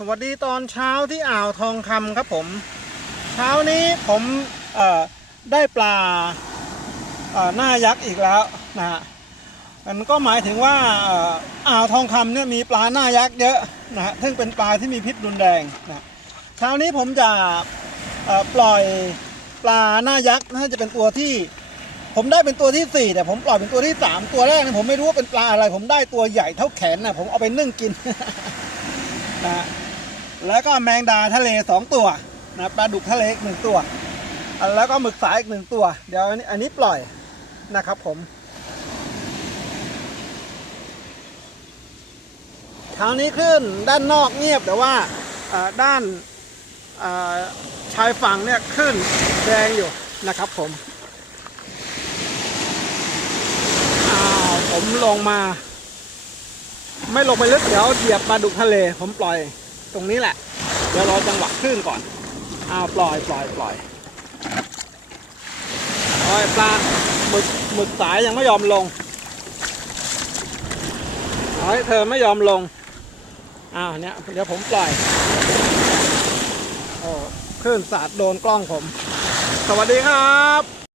สวัสดีตอนเช้าที่อ่าวทองคำครับผม เช้านี้ผมได้ปลาหน้ายักษ์อีกแล้วนะฮะมันก็หมายถึงว่าอ่าวทองคำเนี่ยมีปลาหน้ายักษ์เยอะนะฮะซึ่งเป็นปลาที่มีพิษรุนแรงนะเช้านี้ผมจะปล่อยปลาหน้ายักษ์น่าจะเป็นตัวที่ ผมได้เป็นตัวที่สี่แต่ผมปล่อยเป็นตัวที่สามตัวแรกเนี่ยผมไม่รู้ว่าเป็นปลาอะไร ผมได้ตัวใหญ่เท่าแขนนะผมเอาไปนึ่งกินนะฮะ แล้วก็แมงดาทะเลสองตัวนะปลาดุกทะเลอีกหนึ่งตัว แล้วก็หมึกสายอีกหนึ่งตัว เดี๋ยวอันนี้อันนี้ปล่อยนะครับผมคราวนี้ขึ้นด้านนอกเงียบแต่ว่าด้านชายฝั่งเนี่ยขึ้นแดงอยู่นะครับผมผมลงมา ไม่ลงไปลึกเดี๋ยวเหยียบปลาดุกทะเล ผมปล่อย ตรงนี้แหละ เดี๋ยวรอจังหวะขึ้นก่อนอ้าวปล่อยปล่อยปล่อยปล่อยปลาหมึกหมึกสายยังไม่ยอมลงเฮ้ยเธอไม่ยอมลงอ้าวเนี่ยเดี๋ยวผมปล่อยโอ้คลื่นสาดโดนกล้องผม สวัสดีครับ